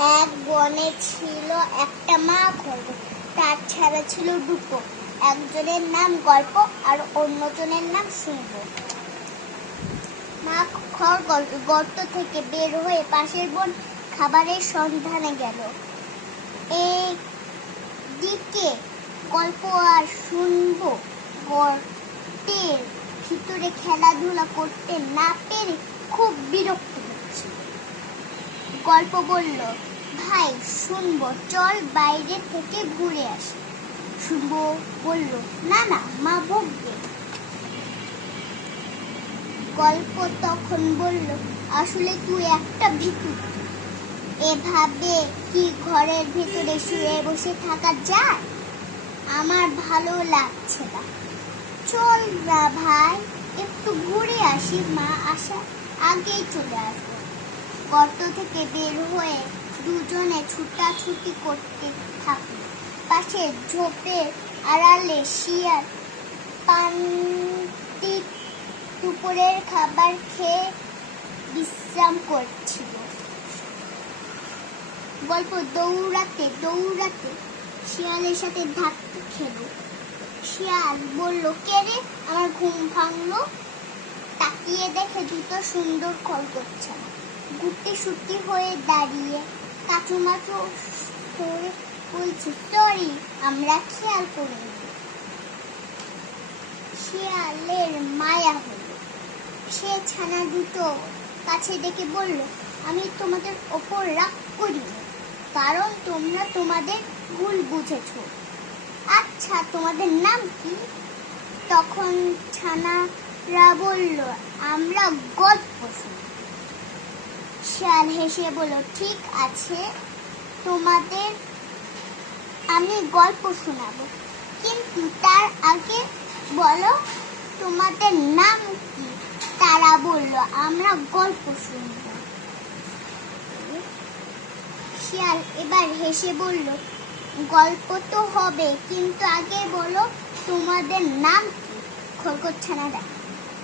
এক বনে ছিল একটা মা খরগোশ। তার ছাড়া ছিল দুটো, একজনের নাম গল্প আর অন্যজনের নাম শুনব। মা খরগোশ গর্ত থেকে বের হয়ে পাশের বন খাবারের সন্ধানে গেল। এদিকে গল্প আর শুনব গর্তের ভিতরে খেলাধুলা করতে না পেরে খুব বিরক্ত হচ্ছে। গল্প বলল, ভাই শুনবো, চল বাইরে থেকে ঘুরে আসি। শুনবো বলল, না না, মা বকবে। গল্প তখন বলল, আসলে তুই একটা ভিখারি, এভাবে কি ঘরের ভিতরে শুয়ে বসে থাকা যায়? আমার ভালো লাগছে না, চল না ভাই একটু ঘুরে আসি, মা আসার আগেই চলে আসবো। গর্ত থেকে বের হয়ে দুজনে ছুটাছুটি করতে থাকলো। পাশে ঝোপের আড়ালে শিয়াল পান্তি দুপুরের খাবার খেয়ে বিশ্রাম করছিল। গল্প দৌড়াতে দৌড়াতে শিয়ালের সাথে ধাক্কা খেলো। শিয়াল বলল, কে রে, আমার ঘুম ভাঙলো। তাকিয়ে দেখে দুটো সুন্দর খরগোশছানা গুটি সুটি হয়ে দাঁড়িয়ে কাচুমাচু করে বলছে, সরি, আমরা খেয়াল করিনি। শিয়ালের মায়া হলো। সে ছানা দুটো কাছে ডেকে বলল, আমি তোমাদের ওপর রাগ করিনি, কারণ তোমরা তোমাদের ভুল বুঝেছ। আচ্ছা, তোমাদের নাম কি? তখন ছানারা বলল, আমরা গল্প শুনি। শিয়াল হেসে বলল, ঠিক আছে, তোমাদের আমি গল্প শোনাবো, কিন্তু তার আগে বলো তোমাদের নাম কি? তারা বলল, আমরা গল্প শুনব। শিয়াল এবার হেসে বলল, গল্প তো হবে, কিন্তু আগে বলো তোমাদের নাম কি? খরগোশছানারা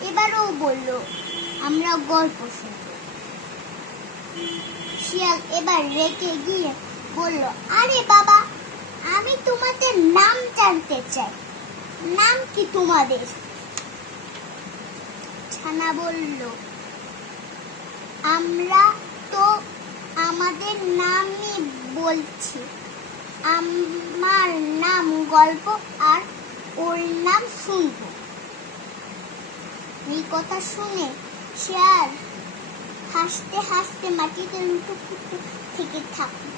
এবারও বলল, আমরা গল্প শুনব। শিয়াল এবার রেগে গিয়ে বলল, আরে বাবা, আমি তোমাদের নাম জানতে চাই, নাম কি তোমাদের? ছানা বলল, আমরা তো আমাদের নামই বলছি, আমার নাম গল্প আর ওর নাম শুনব। এই কথা শুনে শিয়াল হাসতে হাসতে মাটিতে লুটোপুটো থেকে থাকলো।